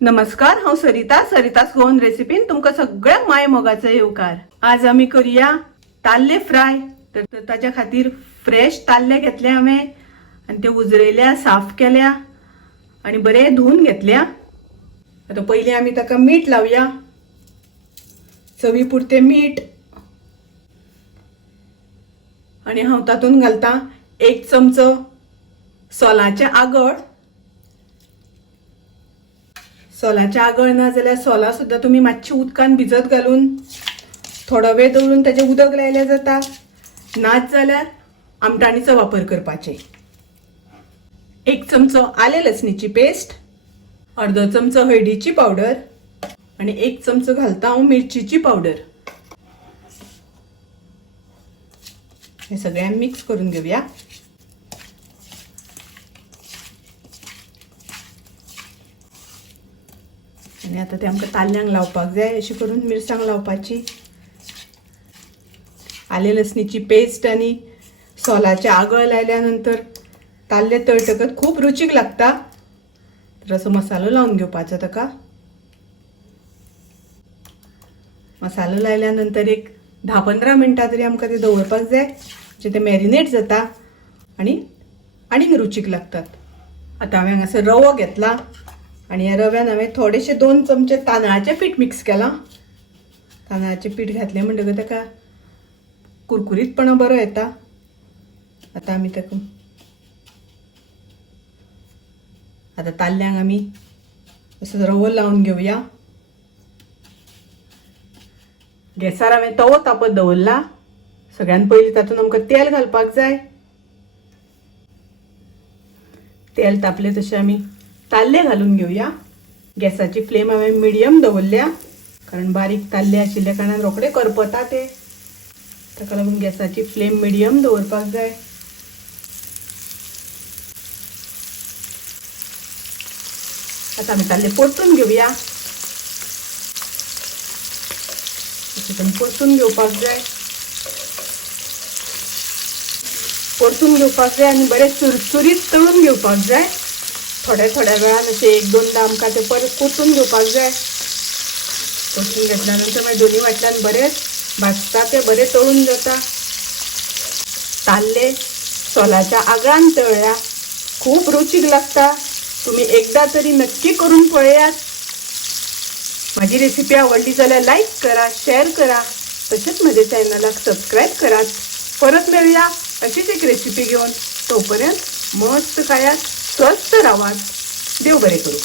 नमस्कार, हांव सरितास गोवन रेसिपीन तुमकां सगळ्यांक माय मोगाचो येवकार। आज आमी करूया ताल्ले फ्राय। तर ताच्या खातीर फ्रेश ताल्ले घेतले हांवें आनी ते उजरयल्या, साफ केल्या आनी बरे धुवन घेतल्या। आता पयलीं आमी ताका मीठ लावया, चवी पुरते मीठ आनी हांव तातूंत घालता 1 चमचो सोलाचे आगळ। सोलाचे आगळ ना जाल्यार सोला सुद्दां तुमी मातशी उदकान भिजत घालून थोडो वेळ दवरून ताचे उदक लायलें जाता, नाच जाल्यार आमटाणीचो वापर करपाचे। 1 चमचो आले लसणीची पेस्ट, अर्दो चमचो हळदीची पावडर आनी 1 चमचो घालता हांव मिरचीची पावडर। हे सगळे मिक्स करून घेवया। आणि आता ते आमकां ताल्ल्यांक लावपाक जाय अशी करून मिरसांग लावपाची। आले लसणीची पेस्ट आणि सोलाचे आगळ लायल्यानंतर ताल्ले तळटकत खूप रुचीक लागता। तर असो मसालो लावून घेवपाचो ताका। मसालो लायल्यानंतर एक 10-15 मिनटां तरी आमकां ते दवरपाक जाय, म्हणजे ते मॅरिनेट जाता आणि आनीक रुचीक लागतात। आता हांवें हांगासर रवो घेतला आणि ह्या रव्यान हांवें थोडेशे 2 चमचे तांदळाचें पीठ मिक्स केलां। तांदळाचें पीठ घातलें म्हणटकच ताका कुरकुरीतपणा बरो येता। आता आमी ताका ताल्ल्यांक आमी असो रवो लावून घेवया। गॅसार हांवें तवो तापत दवरला। सगळ्यान पयलीं तातूंत आमकां तेल घालपाक जाय। तेल तापलें तशें आमी ताल्ले घालून घेवया। गॅसाची फ्लेम हांवें मिडियम दवरल्या, कारण बारीक ताल्ले आशिल्ल्या कारणान रोखडे करपता ते, ताका लागून गॅसाची फ्लेम मिडियम दवरपाक जाय। आता आमी ताल्ले परतून घेवया। परतून घेवपाक जाय, परतून घेवपाक जाय आनी बरें चुरचुरीत तळून घेवपाक जाय। थोड्या वेळान अशें 1-2दा आमकां ते परत परतून घेवपाक जाय। परतून घेतल्यानंतर मागीर दोन्ही वाटल्यान बरें भाजता, ते बरें तळून जाता। ताल्ले सोलाच्या आगळान तळ्या, खूप रुचीक लागता। तुम्ही एकदा तरी नक्की करून पळयात। माझी रेसिपी आवडली जाल्यार लाईक करा, शेअर करा, तसेच माझ्या चॅनलाक सबस्क्राईब करा। परत मिळूया अशीच एक रेसिपी घेऊन। तोपर्यंत मस्त खायात, स्वस्थ राहात। देव बरे करू।